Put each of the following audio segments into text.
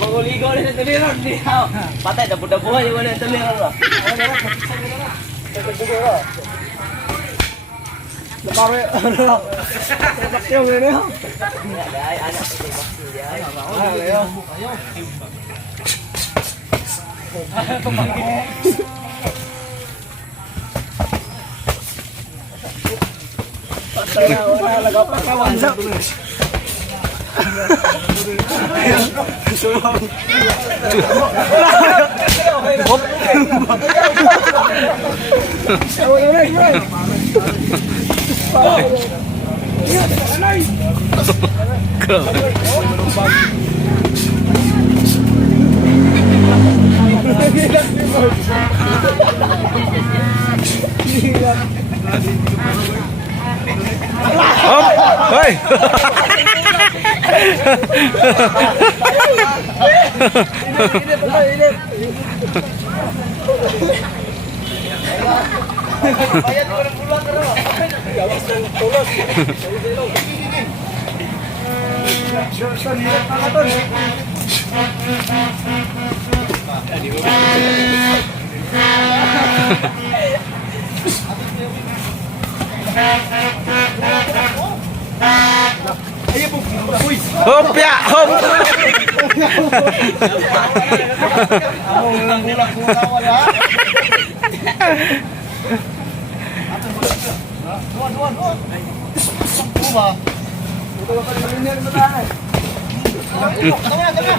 Manguligo ulit ng tuliran. Patay, dapo-dapuhan yung ulit ng tuliran. Napare, ano? Bakyo mo na. Ay, anak. Ayaw. Patay na, wala nagpapakawan lang. Hoy! Hop ya, hop.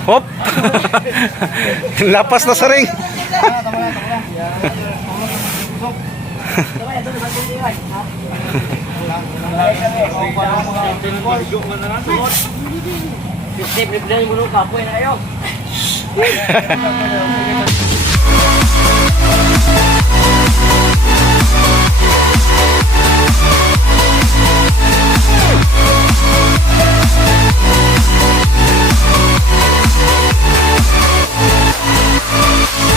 Hop. Lapas na sa ring. Step, replay mo nung kapoy na kayo.